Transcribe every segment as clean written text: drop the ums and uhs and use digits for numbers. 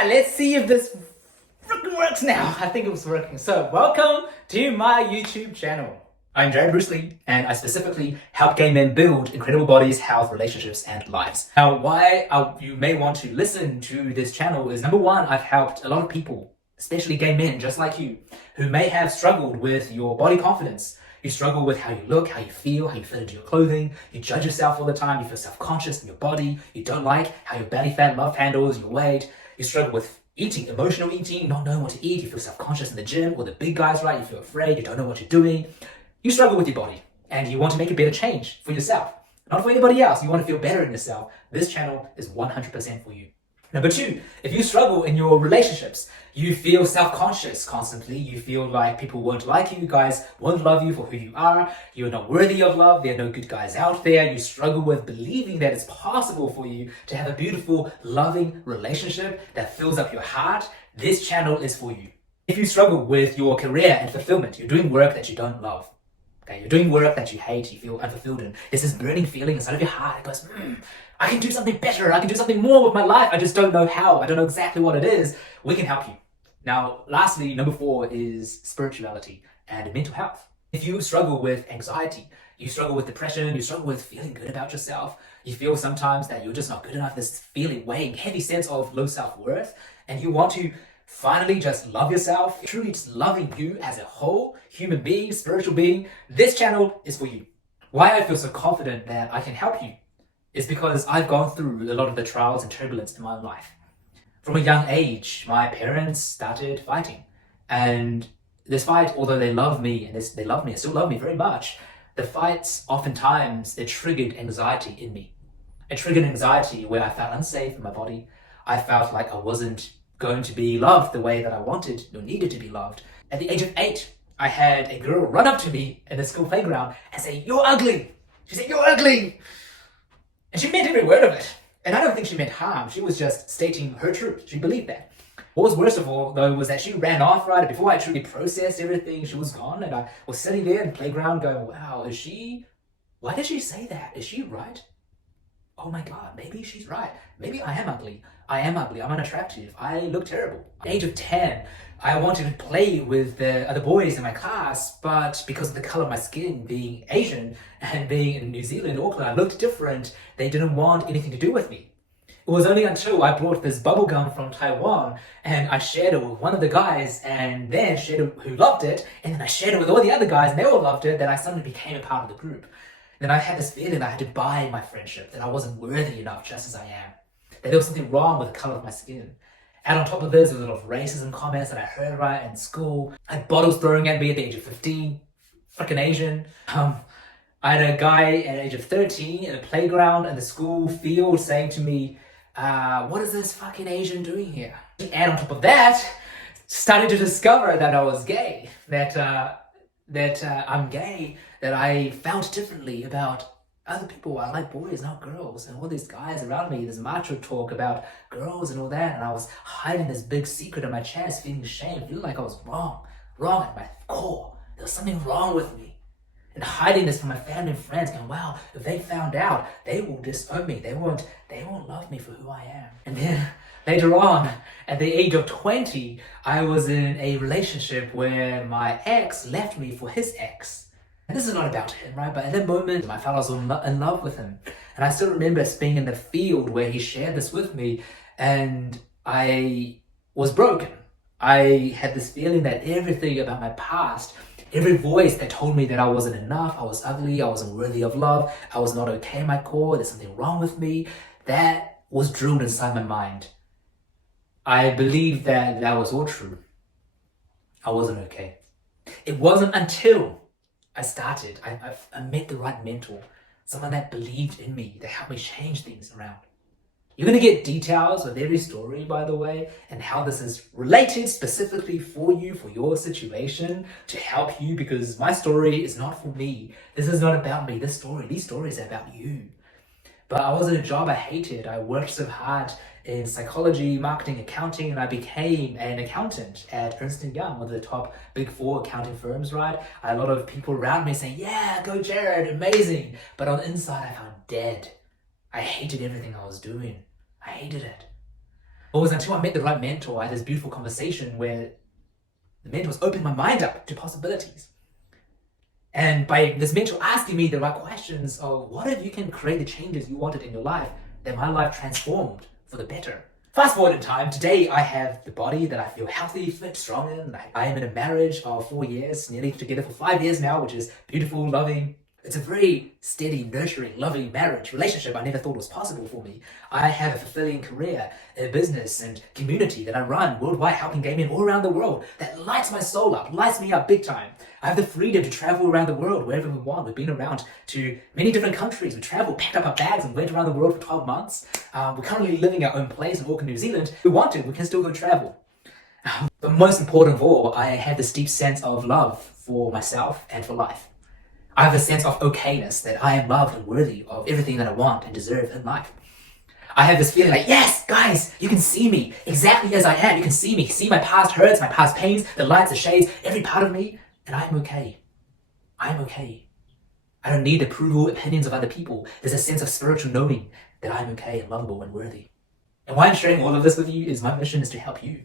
Alright, let's see if this freaking works now. I think it was working. So, welcome to my YouTube channel. I'm Jared Bruce Lee, and I specifically help gay men build incredible bodies, health, relationships, and lives. Now, why you may want to listen to this channel is, number one, I've helped a lot of people, especially gay men just like you, who may have struggled with your body confidence. You struggle with how you look, how you feel, how you fit into your clothing. You judge yourself all the time. You feel self-conscious in your body. You don't like how your belly fat love handles your weight. You struggle with eating, emotional eating, not knowing what to eat. You feel self-conscious in the gym or the big guys, right? You feel afraid. You don't know what you're doing. You struggle with your body and you want to make a better change for yourself. Not for anybody else. You want to feel better in yourself. This channel is 100% for you. Number two, if you struggle in your relationships, you feel self-conscious constantly, you feel like people won't like you, guys won't love you for who you are, you're not worthy of love, there are no good guys out there, you struggle with believing that it's possible for you to have a beautiful, loving relationship that fills up your heart, this channel is for you. If you struggle with your career and fulfillment, you're doing work that you don't love, okay, you're doing work that you hate, you feel unfulfilled in, there's this burning feeling inside of your heart that goes, I can do something better, I can do something more with my life, I just don't know how, I don't know exactly what it is, we can help you. Now, lastly, number four is spirituality and mental health. If you struggle with anxiety, you struggle with depression, you struggle with feeling good about yourself, you feel sometimes that you're just not good enough, this feeling, weighing, heavy sense of low self-worth, and you want to finally just love yourself, truly just loving you as a whole, human being, spiritual being, this channel is for you. Why I feel so confident that I can help you is because I've gone through a lot of the trials and turbulence in my life. From a young age, my parents started fighting. And this fight, although they love me and they love me and still love me very much, the fights oftentimes, it triggered anxiety in me. It triggered anxiety where I felt unsafe in my body. I felt like I wasn't going to be loved the way that I wanted or needed to be loved. At the age of 8, I had a girl run up to me in the school playground and say, "You're ugly." She said, "You're ugly." And she meant every word of it. And I don't think she meant harm. She was just stating her truth. She believed that. What was worst of all, though, was that she ran off, right? Before I truly processed everything, she was gone. And I was sitting there in the playground going, wow, why did she say that? Is she right? Oh my God, maybe she's right. Maybe I am ugly. I am ugly. I'm unattractive. I look terrible. At the age of 10, I wanted to play with the other boys in my class, but because of the color of my skin, being Asian and being in New Zealand, Auckland, I looked different. They didn't want anything to do with me. It was only until I brought this bubble gum from Taiwan and I shared it with one of the guys and then shared it who loved it, and then I shared it with all the other guys and they all loved it, that I suddenly became a part of the group. Then I had this feeling that I had to buy my friendship, that I wasn't worthy enough just as I am, that there was something wrong with the color of my skin. And on top of this, there was a lot of racism comments that I heard right in school. I had bottles throwing at me at the age of 15, freaking Asian. I had a guy at the age of 13 in a playground in the school field saying to me, what is this fucking Asian doing here? And on top of that, started to discover that I was gay, that I'm gay, that I felt differently about other people. I like boys, not girls. And all these guys around me, this macho talk about girls and all that. And I was hiding this big secret in my chest, feeling ashamed, feeling like I was wrong at my core. There was something wrong with me. And hiding this from my family and friends, going, wow, if they found out, they will disown me. They won't love me for who I am. And then later on, at the age of 20, I was in a relationship where my ex left me for his ex. And this is not about him, right? But at that moment, I felt I was in love with him. And I still remember us being in the field where he shared this with me, and I was broken. I had this feeling that everything about my past, every voice that told me that I wasn't enough, I was ugly, I wasn't worthy of love, I was not okay in my core, there's something wrong with me, that was drilled inside my mind. I believed that that was all true. I wasn't okay. It wasn't until I met the right mentor, someone that believed in me, that helped me change things around. You're going to get details of every story, by the way, and how this is related specifically for you, for your situation, to help you, because my story is not for me. This is not about me. These stories are about you. But I was in a job I hated. I worked so hard in psychology, marketing, accounting, and I became an accountant at Ernst & Young, one of the top big 4 accounting firms, right? I had a lot of people around me saying, yeah, go Jared, amazing. But on the inside, I felt dead. I hated everything I was doing. I hated it. It was until I met the right mentor, I had this beautiful conversation where the mentors opened my mind up to possibilities. And by this mentor asking me the right questions of what if you can create the changes you wanted in your life, that my life transformed for the better. Fast forward in time, today I have the body that I feel healthy, fit, strong in. I am in a marriage of 4 years, nearly together for 5 years now, which is beautiful, loving. It's a very steady, nurturing, loving marriage, relationship I never thought was possible for me. I have a fulfilling career, a business and community that I run worldwide, helping gay men all around the world. That lights my soul up, lights me up big time. I have the freedom to travel around the world wherever we want. We've been around to many different countries. We traveled, packed up our bags and went around the world for 12 months. We're currently living our own place in Auckland, New Zealand. If we want to, we can still go travel. But most important of all, I have this deep sense of love for myself and for life. I have a sense of okayness, that I am loved and worthy of everything that I want and deserve in life. I have this feeling like, yes, guys, you can see me exactly as I am. You can see me, see my past hurts, my past pains, the lights, the shades, every part of me, and I am okay. I am okay. I don't need approval, opinions of other people. There's a sense of spiritual knowing that I'm okay and lovable and worthy. And why I'm sharing all of this with you is my mission is to help you.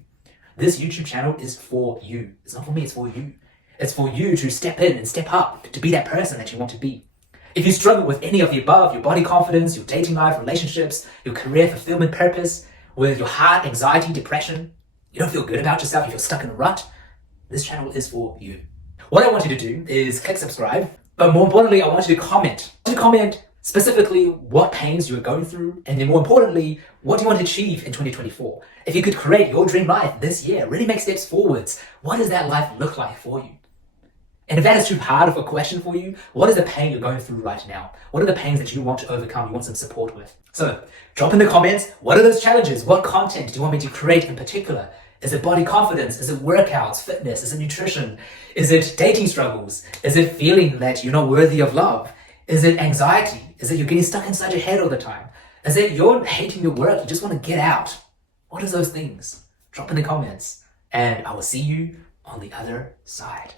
This YouTube channel is for you. It's not for me, it's for you. It's for you to step in and step up to be that person that you want to be. If you struggle with any of the above, your body confidence, your dating life, relationships, your career fulfillment purpose, with your heart, anxiety, depression, you don't feel good about yourself, you feel stuck in a rut, this channel is for you. What I want you to do is click subscribe, but more importantly, I want you to comment. Specifically what pains you are going through, and then more importantly, what do you want to achieve in 2024? If you could create your dream life this year, really make steps forwards, what does that life look like for you? And if that is too hard of a question for you, what is the pain you're going through right now? What are the pains that you want to overcome, you want some support with? So drop in the comments, what are those challenges? What content do you want me to create in particular? Is it body confidence? Is it workouts, fitness? Is it nutrition? Is it dating struggles? Is it feeling that you're not worthy of love? Is it anxiety? Is it you're getting stuck inside your head all the time? Is it you're hating your work, you just want to get out? What are those things? Drop in the comments and I will see you on the other side.